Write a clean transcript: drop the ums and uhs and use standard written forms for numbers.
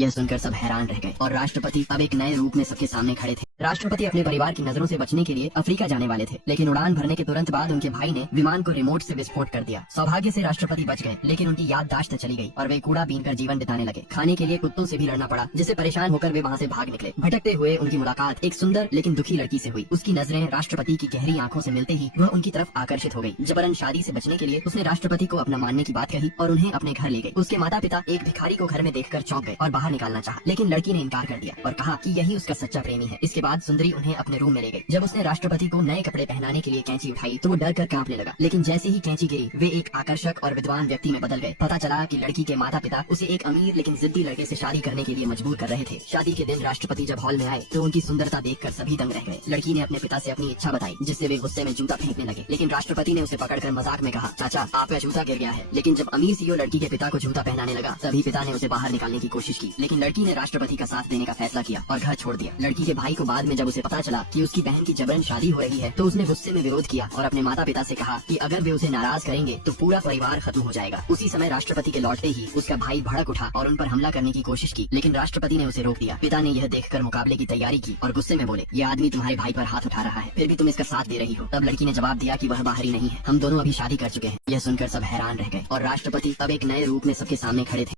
यह सुनकर सब हैरान रह गए और राष्ट्रपति अब एक नए रूप में सबके सामने खड़े थे। राष्ट्रपति अपने परिवार की नजरों से बचने के लिए अफ्रीका जाने वाले थे, लेकिन उड़ान भरने के तुरंत बाद उनके भाई ने विमान को रिमोट से विस्फोट कर दिया। सौभाग्य से राष्ट्रपति बच गए, लेकिन उनकी याददाश्त चली गई और वे कूड़ा बीनकर जीवन बिताने लगे। खाने के लिए कुत्तों से भी लड़ना पड़ा, जिससे परेशान होकर वे वहाँ से भाग निकले। भटकते हुए उनकी मुलाकात एक सुंदर लेकिन दुखी लड़की से हुई। उसकी नजरें राष्ट्रपति की गहरी आंखों से मिलते ही वह उनकी तरफ आकर्षित हो गई। जबरन शादी से बचने के लिए उसने राष्ट्रपति को अपना मानने की बात कही और उन्हें अपने घर ले गई। उसके माता पिता एक भिखारी को घर में देखकर चौंक गए और बाहर निकालना चाहा, लेकिन लड़की ने इनकार कर दिया और कहा कि यही उसका सच्चा प्रेमी है। इसके बाद सुंदरी उन्हें अपने रूम में ले गई। जब उसने राष्ट्रपति को नए कपड़े पहनाने के लिए कैंची उठाई तो वो डर कर कांपने लगा, लेकिन जैसे ही कैंची गिरी वे एक आकर्षक और विद्वान व्यक्ति में बदल गए। पता चला कि लड़की के माता पिता उसे एक अमीर लेकिन जिद्दी लड़के से शादी करने के लिए मजबूर कर रहे थे। शादी के दिन राष्ट्रपति जब हॉल में आए तो उनकी सुंदरता देखकर सभी दंग रह गए। लड़की ने अपने पिता से अपनी इच्छा बताई, जिससे वे गुस्से में जूता फेंकने लगे, लेकिन राष्ट्रपति ने उसे पकड़कर मजाक में कहा, चाचा आपका जूता गिर गया है। लेकिन जब अमीर सीईओ लड़की के पिता को जूता पहनाने लगा तभी पिता ने उसे बाहर निकालने की कोशिश की, लेकिन लड़की ने राष्ट्रपति का साथ देने का फैसला किया और घर छोड़ दिया। लड़की के भाई को बाद में जब उसे पता चला कि उसकी बहन की जबरन शादी हो रही है तो उसने गुस्से में विरोध किया और अपने माता पिता से कहा कि अगर वे उसे नाराज करेंगे तो पूरा परिवार खत्म हो जाएगा। उसी समय राष्ट्रपति के लौटते ही उसका भाई भड़क उठा और उन पर हमला करने की कोशिश की, लेकिन राष्ट्रपति ने उसे रोक दिया। पिता ने यह देखकर मुकाबले की तैयारी की और गुस्से में बोले, ये आदमी तुम्हारे भाई पर हाथ उठा रहा है, फिर भी तुम इसका साथ दे रही हो। तब लड़की ने जवाब दिया कि वह बाहरी नहीं है, हम दोनों अभी शादी कर चुके हैं। यह सुनकर सब हैरान रह गए और राष्ट्रपति अब एक नए रूप में सबके सामने खड़े थे।